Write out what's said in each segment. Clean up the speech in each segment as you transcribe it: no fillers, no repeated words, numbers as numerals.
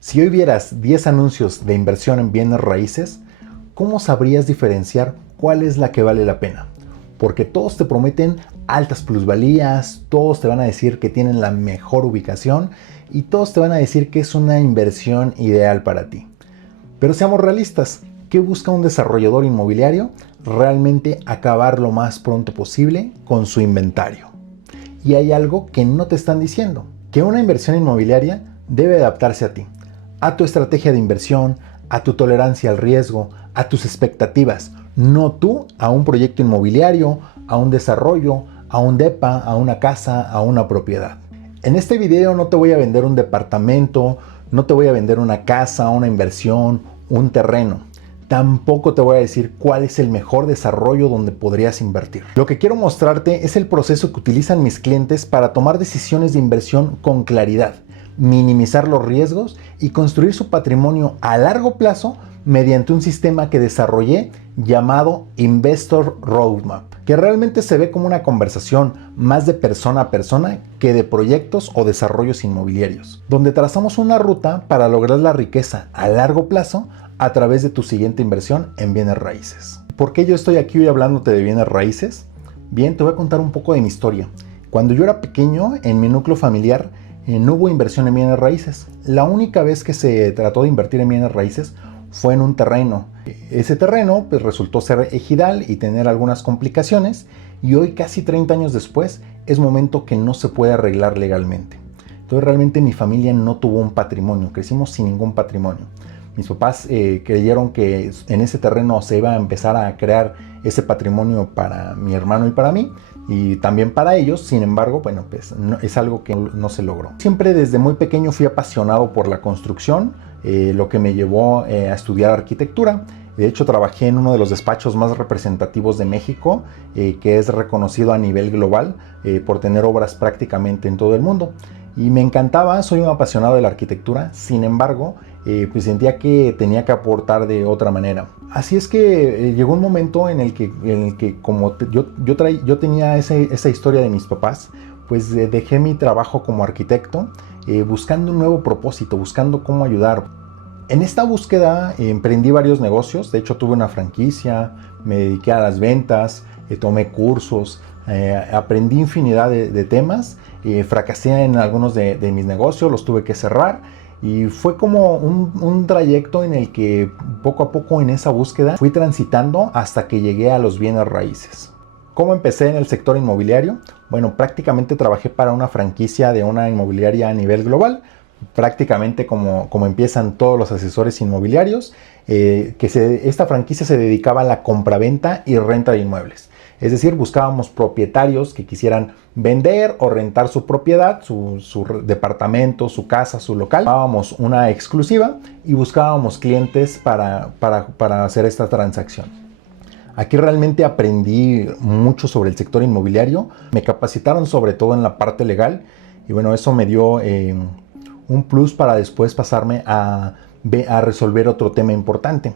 Si hoy vieras 10 anuncios de inversión en bienes raíces, ¿cómo sabrías diferenciar cuál es la que vale la pena? Porque todos te prometen altas plusvalías, todos te van a decir que tienen la mejor ubicación y todos te van a decir que es una inversión ideal para ti. Pero seamos realistas, ¿qué busca un desarrollador inmobiliario? Realmente acabar lo más pronto posible con su inventario. Y hay algo que no te están diciendo, que una inversión inmobiliaria debe adaptarse a ti, a tu estrategia de inversión, a tu tolerancia al riesgo, a tus expectativas, no tú a un proyecto inmobiliario, a un desarrollo, a un depa, a una casa, a una propiedad. En este video no te voy a vender un departamento, no te voy a vender una casa, una inversión, un terreno. Tampoco te voy a decir cuál es el mejor desarrollo donde podrías invertir. Lo que quiero mostrarte es el proceso que utilizan mis clientes para tomar decisiones de inversión con claridad, minimizar los riesgos y construir su patrimonio a largo plazo mediante un sistema que desarrollé llamado Investor Roadmap, que realmente se ve como una conversación más de persona a persona que de proyectos o desarrollos inmobiliarios, donde trazamos una ruta para lograr la riqueza a largo plazo a través de tu siguiente inversión en bienes raíces. ¿Por qué yo estoy aquí hoy hablándote de bienes raíces? Bien, te voy a contar un poco de mi historia. Cuando yo era pequeño, en mi núcleo familiar, no hubo inversión en bienes raíces. La única vez que se trató de invertir en bienes raíces fue en un terreno. Ese terreno pues, resultó ser ejidal y tener algunas complicaciones, y hoy, casi 30 años después, es momento que no se puede arreglar legalmente. Entonces realmente mi familia no tuvo un patrimonio, crecimos sin ningún patrimonio. Mis papás creyeron que en ese terreno se iba a empezar a crear ese patrimonio para mi hermano y para mí, y también para ellos. Sin embargo, bueno, pues es algo que no se logró. Siempre desde muy pequeño fui apasionado por la construcción, lo que me llevó a estudiar arquitectura. De hecho, trabajé en uno de los despachos más representativos de México, que es reconocido a nivel global por tener obras prácticamente en todo el mundo. Y me encantaba, soy un apasionado de la arquitectura. Sin embargo, pues sentía que tenía que aportar de otra manera. Así es que llegó un momento en el que como yo tenía esa historia de mis papás, pues dejé mi trabajo como arquitecto, buscando un nuevo propósito, buscando cómo ayudar. En esta búsqueda emprendí varios negocios. De hecho, tuve una franquicia, me dediqué a las ventas, tomé cursos, aprendí infinidad de temas, fracasé en algunos de mis negocios, los tuve que cerrar. Y fue como un trayecto en el que poco a poco en esa búsqueda fui transitando hasta que llegué a los bienes raíces. ¿Cómo empecé en el sector inmobiliario? Bueno, prácticamente trabajé para una franquicia de una inmobiliaria a nivel global, prácticamente como empiezan todos los asesores inmobiliarios, esta franquicia se dedicaba a la compraventa y renta de inmuebles. Es decir, buscábamos propietarios que quisieran vender o rentar su propiedad, su departamento, su casa, su local. Buscábamos una exclusiva y buscábamos clientes para hacer esta transacción. Aquí realmente aprendí mucho sobre el sector inmobiliario. Me capacitaron sobre todo en la parte legal, y bueno, eso me dio un plus para después pasarme a resolver otro tema importante.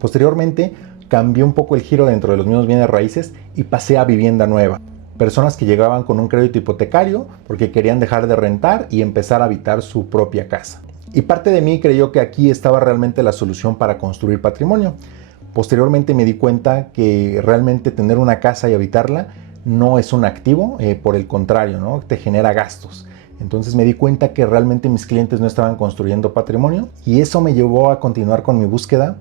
Posteriormente, cambié un poco el giro dentro de los mismos bienes raíces y pasé a vivienda nueva. Personas que llegaban con un crédito hipotecario porque querían dejar de rentar y empezar a habitar su propia casa. Y parte de mí creyó que aquí estaba realmente la solución para construir patrimonio. Posteriormente me di cuenta que realmente tener una casa y habitarla no es un activo, por el contrario, ¿no? Te genera gastos. Entonces me di cuenta que realmente mis clientes no estaban construyendo patrimonio, y eso me llevó a continuar con mi búsqueda,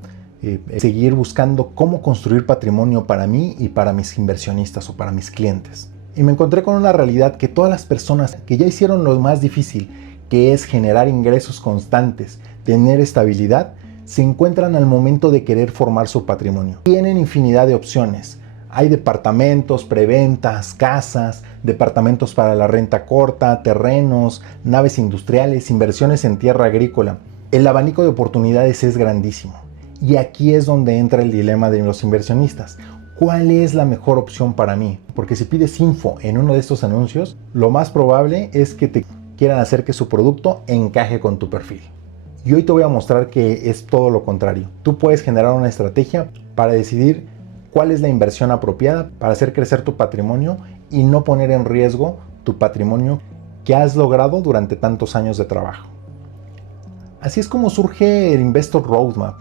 seguir buscando cómo construir patrimonio para mí y para mis inversionistas o para mis clientes. Y me encontré con una realidad: que todas las personas que ya hicieron lo más difícil, que es generar ingresos constantes, tener estabilidad, se encuentran al momento de querer formar su patrimonio. Tienen infinidad de opciones. Hay departamentos, preventas, casas, departamentos para la renta corta, terrenos, naves industriales, inversiones en tierra agrícola. El abanico de oportunidades es grandísimo. Y aquí es donde entra el dilema de los inversionistas. ¿Cuál es la mejor opción para mí? Porque si pides info en uno de estos anuncios, lo más probable es que te quieran hacer que su producto encaje con tu perfil. Y hoy te voy a mostrar que es todo lo contrario. Tú puedes generar una estrategia para decidir cuál es la inversión apropiada para hacer crecer tu patrimonio y no poner en riesgo tu patrimonio que has logrado durante tantos años de trabajo. Así es como surge el Investor Roadmap.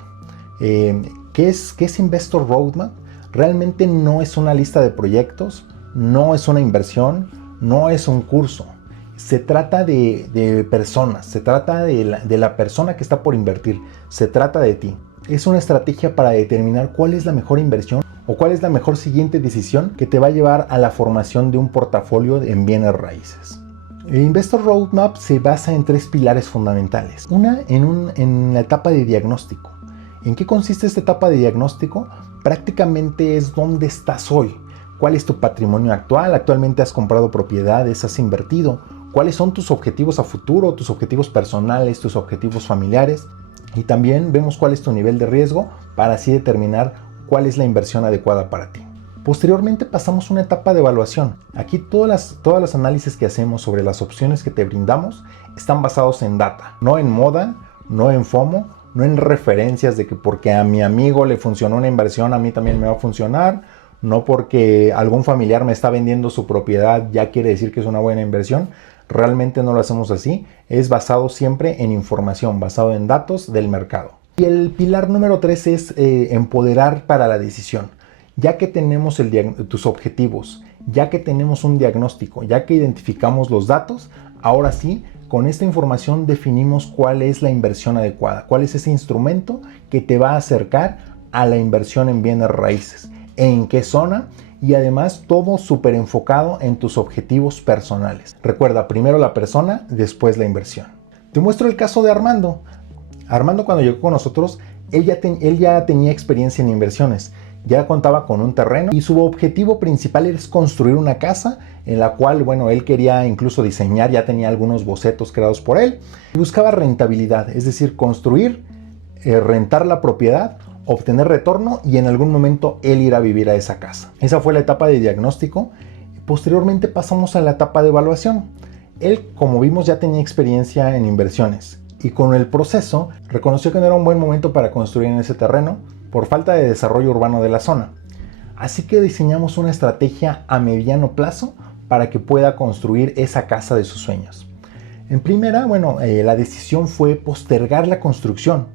¿Qué es Investor Roadmap? Realmente no es una lista de proyectos, no es una inversión, no es un curso. Se trata de personas, se trata de la persona que está por invertir, se trata de ti. Es una estrategia para determinar cuál es la mejor inversión o cuál es la mejor siguiente decisión que te va a llevar a la formación de un portafolio en bienes raíces. El Investor Roadmap se basa en 3 pilares fundamentales. Una, en la etapa de diagnóstico. ¿En qué consiste esta etapa de diagnóstico? Prácticamente es dónde estás hoy. ¿Cuál es tu patrimonio actual? ¿Actualmente has comprado propiedades? ¿Has invertido? ¿Cuáles son tus objetivos a futuro? ¿Tus objetivos personales? ¿Tus objetivos familiares? Y también vemos cuál es tu nivel de riesgo para así determinar cuál es la inversión adecuada para ti. Posteriormente pasamos a una etapa de evaluación. Aquí todas las análisis que hacemos sobre las opciones que te brindamos están basados en data, no en moda, no en FOMO, no en referencias de que porque a mi amigo le funcionó una inversión, a mí también me va a funcionar, no porque algún familiar me está vendiendo su propiedad ya quiere decir que es una buena inversión. Realmente no lo hacemos así, es basado siempre en información, basado en datos del mercado. Y el pilar número 3 es empoderar para la decisión. Ya que tenemos tus objetivos, ya que tenemos un diagnóstico, ya que identificamos los datos, ahora sí, con esta información definimos cuál es la inversión adecuada, cuál es ese instrumento que te va a acercar a la inversión en bienes raíces, en qué zona y además todo súper enfocado en tus objetivos personales. Recuerda, primero la persona, después la inversión. Te muestro el caso de Armando. Armando, cuando llegó con nosotros, él ya tenía experiencia en inversiones. Ya contaba con un terreno y su objetivo principal es construir una casa en la cual, bueno, él quería incluso diseñar, ya tenía algunos bocetos creados por él. Buscaba rentabilidad, es decir, construir, rentar la propiedad, obtener retorno y en algún momento él ir a vivir a esa casa. Esa fue la etapa de diagnóstico. Posteriormente pasamos a la etapa de evaluación. Él, como vimos, ya tenía experiencia en inversiones y con el proceso reconoció que no era un buen momento para construir en ese terreno por falta de desarrollo urbano de la zona. Así que diseñamos una estrategia a mediano plazo para que pueda construir esa casa de sus sueños. En primera, la decisión fue postergar la construcción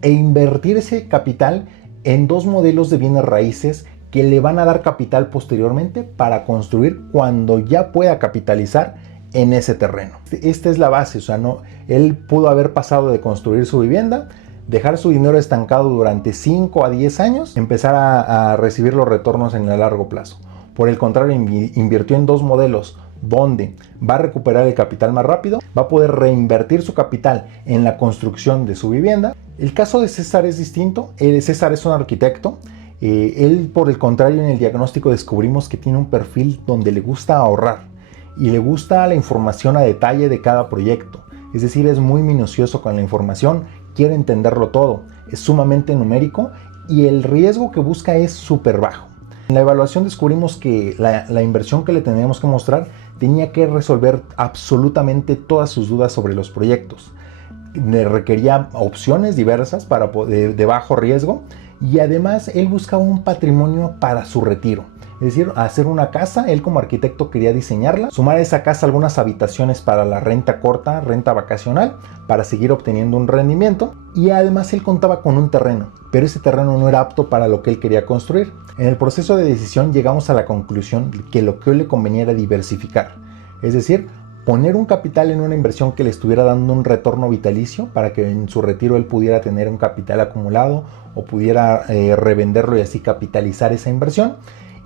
e invertir ese capital en 2 modelos de bienes raíces que le van a dar capital posteriormente para construir cuando ya pueda capitalizar en ese terreno. Esta es la base, él pudo haber pasado de construir su vivienda, dejar su dinero estancado durante 5 a 10 años, empezar a recibir los retornos en el largo plazo. Por el contrario, invirtió en 2 modelos donde va a recuperar el capital más rápido, va a poder reinvertir su capital en la construcción de su vivienda. El caso de César es distinto. César es un arquitecto. Él, por el contrario, en el diagnóstico descubrimos que tiene un perfil donde le gusta ahorrar y le gusta la información a detalle de cada proyecto. Es decir, es muy minucioso con la información, quiere entenderlo todo, es sumamente numérico y el riesgo que busca es súper bajo. En la evaluación descubrimos que la inversión que le teníamos que mostrar tenía que resolver absolutamente todas sus dudas sobre los proyectos. Le requería opciones diversas de bajo riesgo y además él buscaba un patrimonio para su retiro. Es decir, hacer una casa, él como arquitecto quería diseñarla, sumar a esa casa algunas habitaciones para la renta corta, renta vacacional, para seguir obteniendo un rendimiento. Y además él contaba con un terreno, pero ese terreno no era apto para lo que él quería construir. En el proceso de decisión llegamos a la conclusión que lo que hoy le convenía era diversificar. Es decir, poner un capital en una inversión que le estuviera dando un retorno vitalicio para que en su retiro él pudiera tener un capital acumulado o pudiera revenderlo y así capitalizar esa inversión.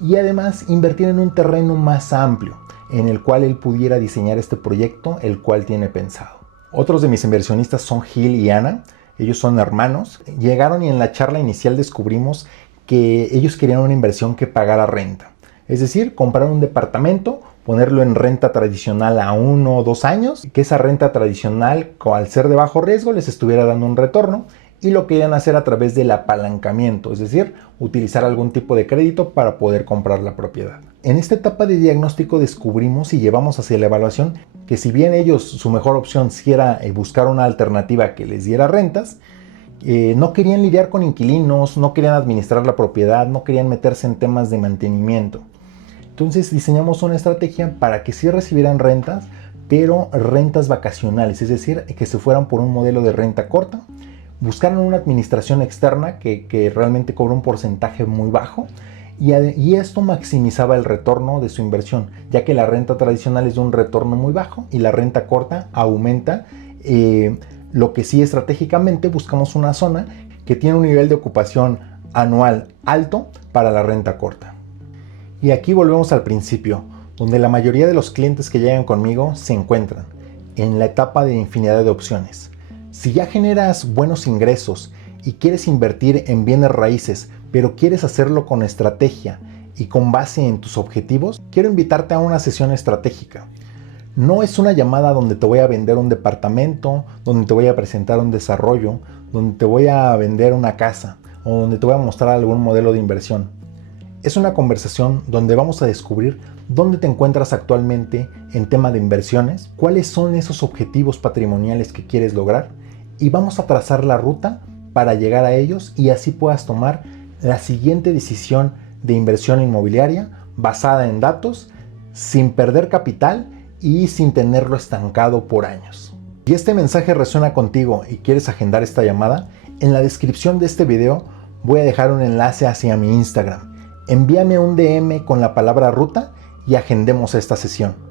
Y además invertir en un terreno más amplio en el cual él pudiera diseñar este proyecto, el cual tiene pensado. Otros de mis inversionistas son Gil y Ana, ellos son hermanos. Llegaron y en la charla inicial descubrimos que ellos querían una inversión que pagara renta. Es decir, comprar un departamento, ponerlo en renta tradicional a 1 o 2 años, que esa renta tradicional, al ser de bajo riesgo, les estuviera dando un retorno. Y lo querían hacer a través del apalancamiento, es decir, utilizar algún tipo de crédito para poder comprar la propiedad. En esta etapa de diagnóstico descubrimos y llevamos hacia la evaluación que si bien ellos su mejor opción sí era buscar una alternativa que les diera rentas, no querían lidiar con inquilinos, no querían administrar la propiedad, no querían meterse en temas de mantenimiento. Entonces diseñamos una estrategia para que sí recibieran rentas, pero rentas vacacionales, es decir, que se fueran por un modelo de renta corta, buscaran una administración externa que realmente cobra un porcentaje muy bajo y esto maximizaba el retorno de su inversión, ya que la renta tradicional es de un retorno muy bajo y la renta corta aumenta. Lo que sí, estratégicamente buscamos una zona que tiene un nivel de ocupación anual alto para la renta corta. Y aquí volvemos al principio, donde la mayoría de los clientes que llegan conmigo se encuentran en la etapa de infinidad de opciones. Si ya generas buenos ingresos y quieres invertir en bienes raíces, pero quieres hacerlo con estrategia y con base en tus objetivos, quiero invitarte a una sesión estratégica. No es una llamada donde te voy a vender un departamento, donde te voy a presentar un desarrollo, donde te voy a vender una casa o donde te voy a mostrar algún modelo de inversión. Es una conversación donde vamos a descubrir dónde te encuentras actualmente en tema de inversiones, cuáles son esos objetivos patrimoniales que quieres lograr y vamos a trazar la ruta para llegar a ellos y así puedas tomar la siguiente decisión de inversión inmobiliaria basada en datos, sin perder capital y sin tenerlo estancado por años. Si este mensaje resuena contigo y quieres agendar esta llamada, en la descripción de este video voy a dejar un enlace hacia mi Instagram. Envíame un DM con la palabra ruta y agendemos esta sesión.